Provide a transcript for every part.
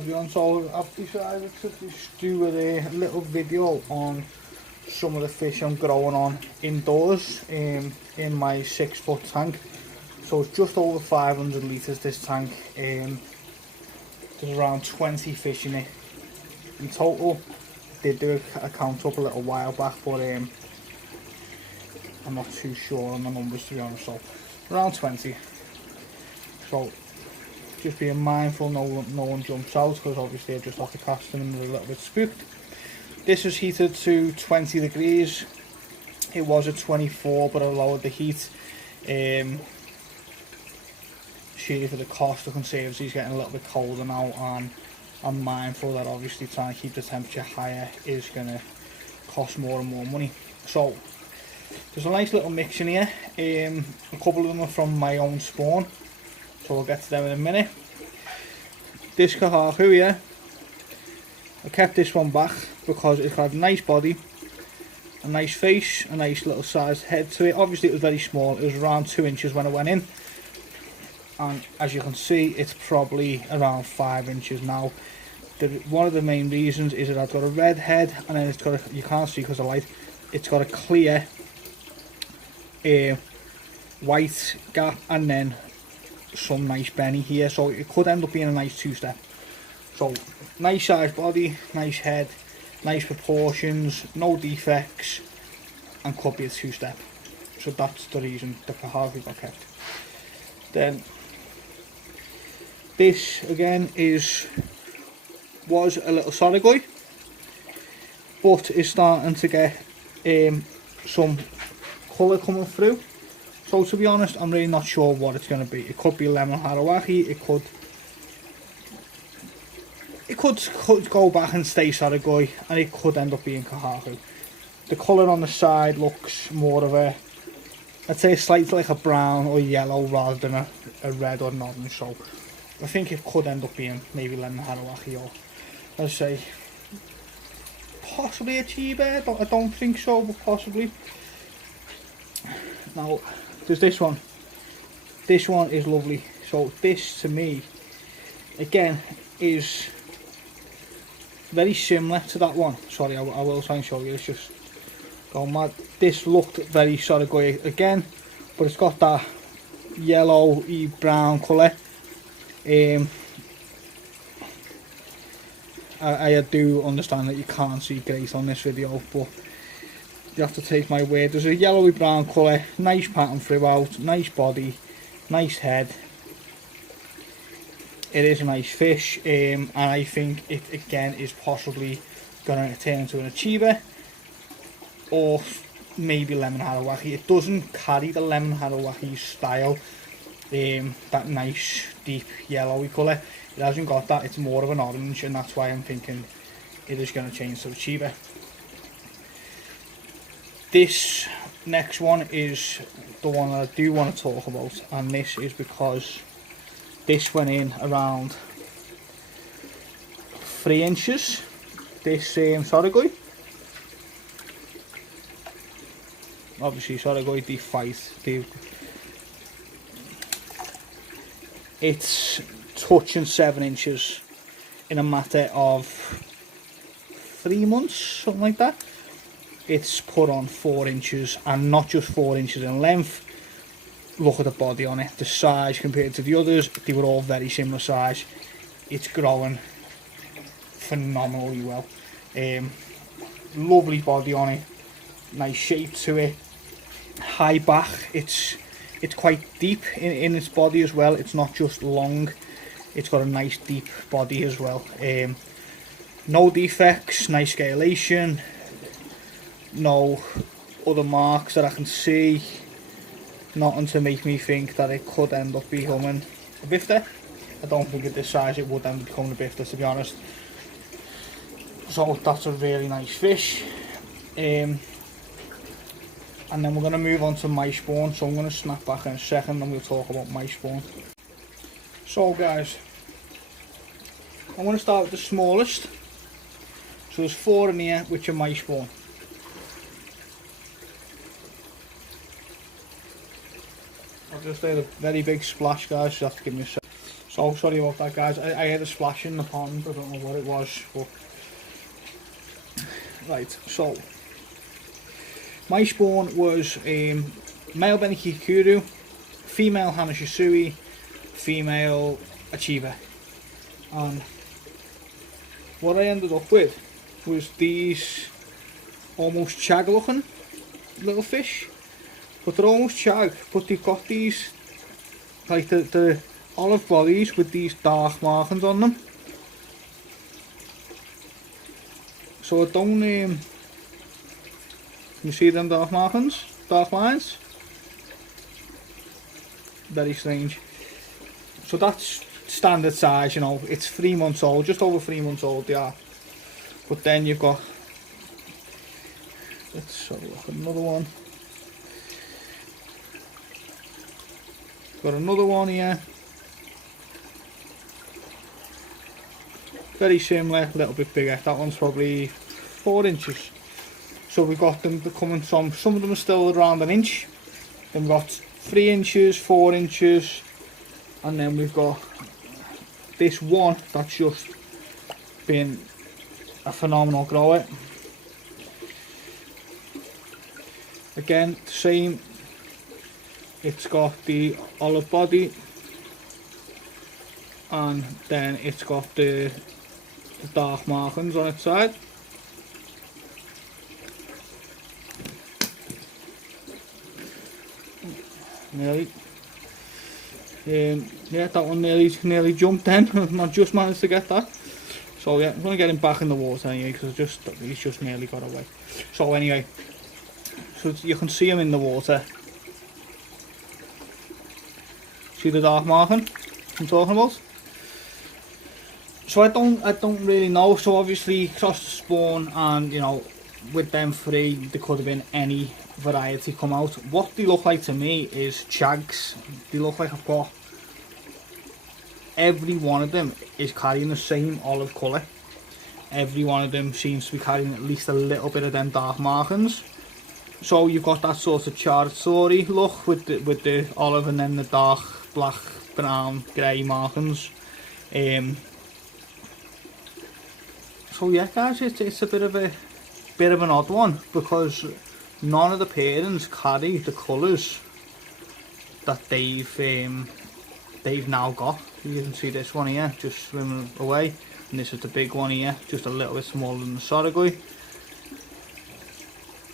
everyone. So I've decided to just do a little video on some of the fish I'm growing on indoors in my 6-foot tank. So it's just over 500 litres this tank. There's around 20 fish in it in total. Did do a count up a little while back, but I'm not too sure on the numbers, to be honest. So around 20. So just being mindful no one jumps out, because obviously I just have to cast them and they're a little bit spooked. This was heated to 20 degrees. It was at 24, but I lowered the heat. Surely for the cost of conservancy is getting a little bit colder now, and I'm mindful that obviously trying to keep the temperature higher is going to cost more and more money. So there's a nice little mix in here. A couple of them are from my own spawn, so we'll get to them in a minute. This Kahaku here, I kept this one back because it's got a nice body, a nice face, a nice little sized head to it. Obviously it was very small, it was around 2 inches when I went in, and as you can see it's probably around 5 inches now. One of the main reasons is that I've got a red head, and then it's got you can't see because of light, it's got a clear white gap, and then some nice benny here, so it could end up being a nice two-step. So nice sized body, nice head, nice proportions, no defects, and could be a two-step. So that's the reason the Kahaku got kept. Then this again was a little Sorigoi, but it's starting to get some colour coming through. So to be honest, I'm really not sure what it's going to be. It could be lemon harawaki, it could go back and stay Sorigoi, and it could end up being Kahaku. The colour on the side looks more of a, I'd say slightly like a brown or yellow rather than a red or orange. So I think it could end up being maybe lemon harawaki, or let's say possibly a Chiba. I don't think so, but possibly. Now there's this one. This one is lovely. So this to me again is very similar to that one. Sorry, I will try and show you. It's just going mad. This looked very Sorigoi again, but it's got that yellowy brown colour. I do understand that you can't see great on this video, but you have to take my word. There's a yellowy brown colour, nice pattern throughout, nice body, nice head. It is a nice fish, and I think it again is possibly going to turn into an Achiever or maybe lemon harawaki. It doesn't carry the lemon harawaki style, that nice deep yellowy colour. It hasn't got that. It's more of an orange, and that's why I'm thinking it is going to change to Achiever. This next one is the one that I do want to talk about, and this is because this went in around 3 inches. This Sorigoi, obviously Sorigoi they fight. It's touching 7 inches in a matter of 3 months, something like that. It's put on 4 inches, and not just 4 inches in length. Look at the body on it, the size compared to the others, they were all very similar size. It's growing phenomenally well. Lovely body on it, nice shape to it, high back. It's quite deep in its body as well. It's not just long, it's got a nice deep body as well. No defects, nice scalation, no other marks that I can see. Nothing to make me think that it could end up becoming a bifter. I don't think at this size it would end up becoming a bifter, to be honest. So that's a really nice fish. And then we're going to move on to my spawn, so I'm going to snap back in a second and we'll talk about my spawn. So guys, I'm going to start with the smallest. So there's 4 in here which are my spawn. I've just did a very big splash, guys, so you have to give me a sec. So So sorry about that, guys. I had a splash in the pond. I don't know what it was, but right. So my spawn was male Benikikuru, female Hanashisui, female Achiever, and what I ended up with was these almost shag looking little fish, but they're almost shag, but they've got these like the olive bodies with these dark markings on them. So I don't you see them dark markings, dark lines? Very strange. So that's standard size, you know, it's 3 months old, just over 3 months old they are. But then you've got, let's have a look at another one. Got another one here. Very similar, a little bit bigger. That one's probably 4 inches. So we've got them coming from, some of them are still around an inch. Then we've got 3 inches, 4 inches, and then we've got this one that's just been a phenomenal grower. Again, same. It's got the olive body, and then it's got the dark markings on its side. Nearly. Yeah, that one nearly jumped then. I just managed to get that. So yeah, I'm going to get him back in the water anyway, because he's just nearly got away. So anyway, so you can see him in the water. See the dark marking I'm talking about? So I don't really know. So obviously cross the spawn, and you know, with them 3 there could have been any variety come out. What they look like to me is chags. They look like I've got, every one of them is carrying the same olive colour. Every one of them seems to be carrying at least a little bit of them dark markings. So you've got that sort of Charizard look with the olive, and then the dark black, brown, grey markings. So yeah, guys, it's a bit of an odd one, because none of the parents carry the colours that they've now got. You can see this one here just swimming away, and this is the big one here, just a little bit smaller than the Soragoi.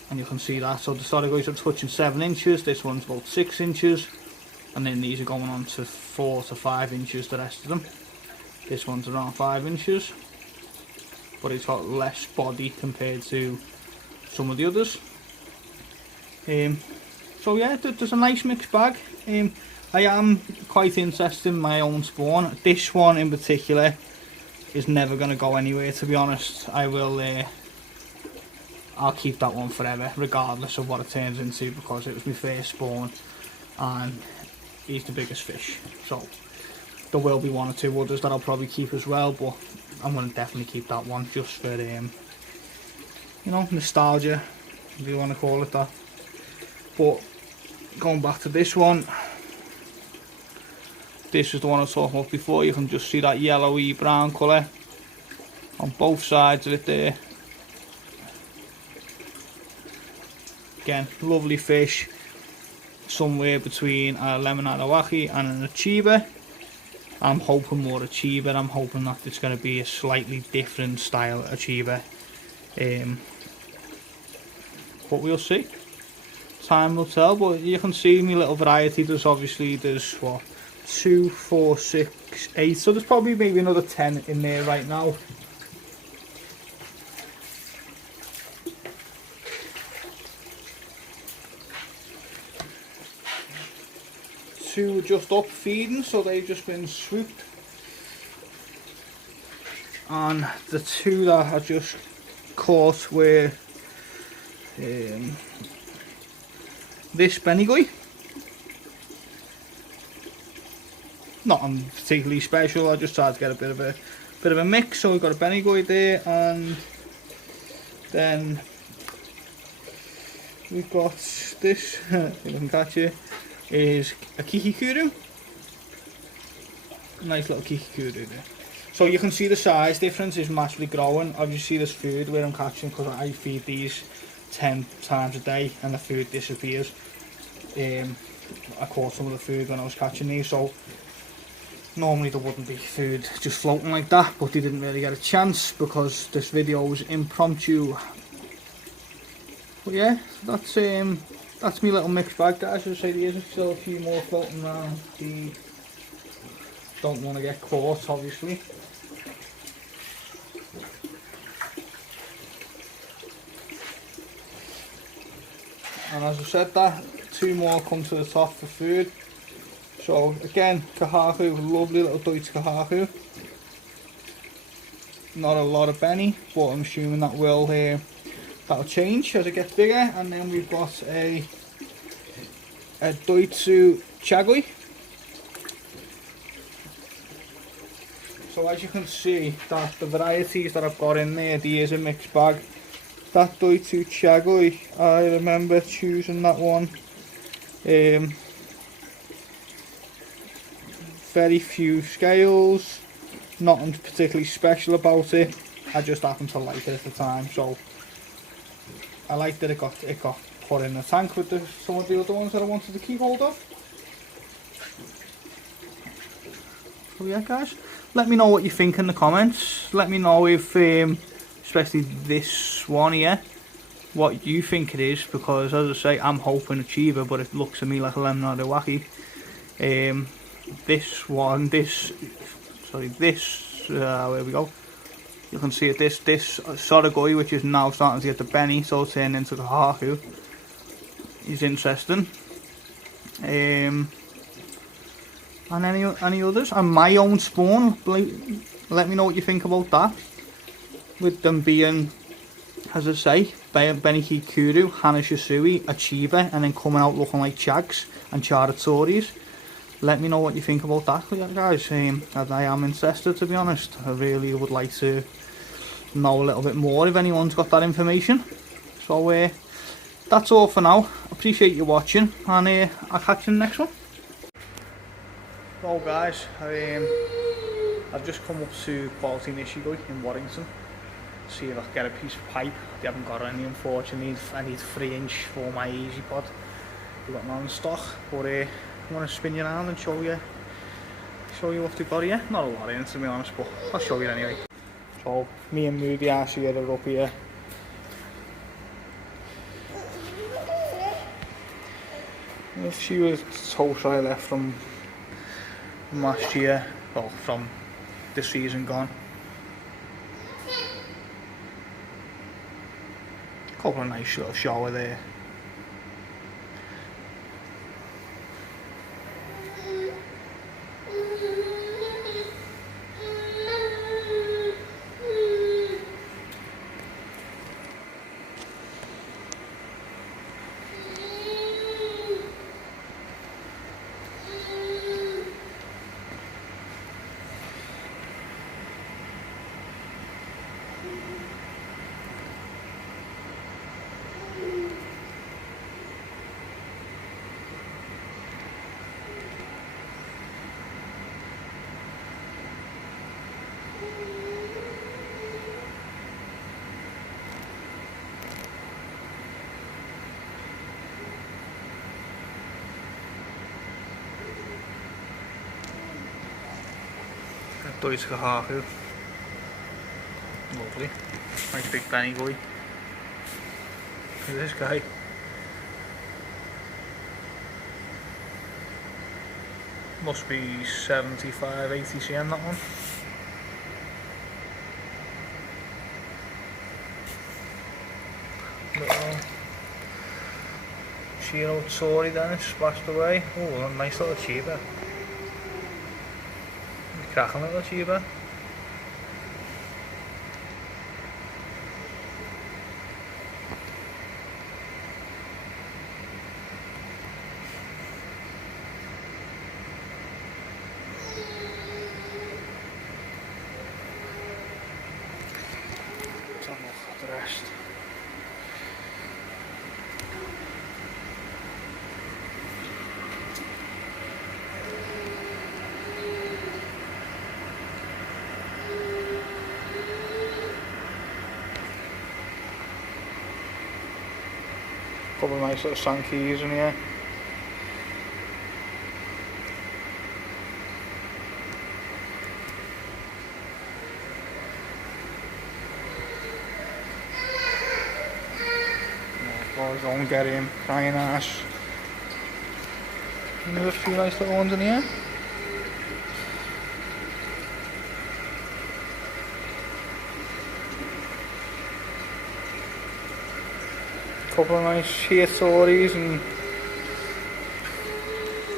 And you can see that, so the Soragois are touching 7 inches, this one's about 6 inches, and then these are going on to 4 to 5 inches, the rest of them. This one's around 5 inches, but it's got less body compared to some of the others. So yeah, there's a nice mixed bag. I am quite interested in my own spawn. This one in particular is never going to go anywhere, to be honest. I'll keep that one forever, regardless of what it turns into, because it was my first spawn and he's the biggest fish. So there will be 1 or 2 others that I'll probably keep as well, but I'm going to definitely keep that one just for you know, nostalgia, if you want to call it that. But going back to this one, this is the one I was talking about before. You can just see that yellowy brown colour on both sides of it there. Again, lovely fish, somewhere between a lemon arawaki and an achiever. I'm hoping more achiever. I'm hoping that it's going to be a slightly different style achiever, but we'll see. Time will tell. But you can see my little variety. There's what, 2, 4, 6, 8. So there's probably maybe another 10 in there right now. Two just up feeding, so they've just been swooped, and the 2 that I just caught were this Benigoi. Nothing particularly special. I just tried to get a bit of a mix. So we've got a Benigoi there, and then we've got this. If you can catch it, is a Kikikuru. Nice little kikikuru there. So you can see the size difference is massively growing. Obviously there's food where I'm catching because I feed these 10 times a day and the food disappears. I caught some of the food when I was catching these, so normally there wouldn't be food just floating like that, but they didn't really get a chance because this video was impromptu. But yeah, that's my little mixed bag, guys. As I say, there is still a few more floating around. They don't want to get caught, obviously. And as I said, that 2 more come to the top for food. So again, kahaku, lovely little Deutsch kahaku. Not a lot of Benny, but I'm assuming that will that'll change as it gets bigger. And then we've got a Deutsch Chagoi. So as you can see, that the varieties that I've got in there, is a mixed bag. That Deutsch Chagoi, I remember choosing that one. Very few scales, nothing particularly special about it. I just happened to like it at the time, so I liked that it got put in the tank with some of the other ones that I wanted to keep hold of. So yeah, guys, let me know what you think in the comments. Let me know if, especially this one here, what you think it is, because as I say, I'm hoping Achiever, but it looks to me like a Lemon Wacky. This one, where we go, you can see it, this Soragoi, which is now starting to get the Benny, so it's turning into the Haku, is interesting. And any others, and my own spawn, let me know what you think about that, with them being, as I say, Benny Kikuru, Hana Shisui, Achiever, and then coming out looking like Chags and Charatoris. Let me know what you think about that, guys. I am interested, to be honest. I really would like to know a little bit more if anyone's got that information. So that's all for now. Appreciate you watching, and I'll catch you in the next one. So guys, I've just come up to Quality Nishikigoi in Warrington. See if I can get a piece of pipe. They haven't got any, unfortunately. I need 3" for my easy pod. We've got none in stock, but I want to spin you around and show you what they've got here. Not a lot in it, to be honest, but I'll show you anyway. So me and Movie Archie are up here. A few of the toast I left from last year, well, from this season gone. Couple of nice little shower there. Deutsch Haku. Lovely. Nice big Benny boy. Look at this guy. Must be 75, 80 cm that one. Little Shiro Tori then, it's splashed away. Oh, a nice little Chiba. Cracking little Chiba. Let's have a look at the rest. Couple of nice little Sankeys in here. Boys don't get him, crying ass. And there's a few nice little ones in here. Couple of nice Shiatoris and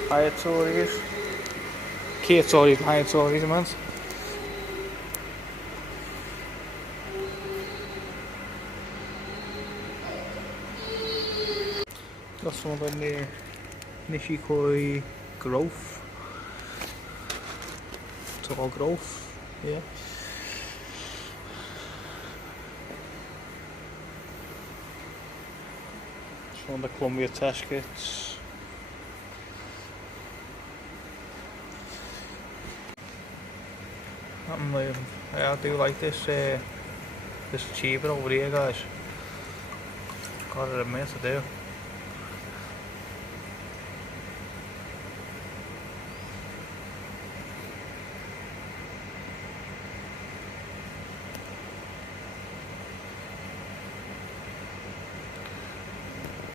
Hayatoris. Kiatoris and Hayatoris, man. Got some of the Nishikigoi growth. Tall growth, yeah. Some of the Columbia test kits. I do like this. This cheaper over here, guys. Gotta admit, I do.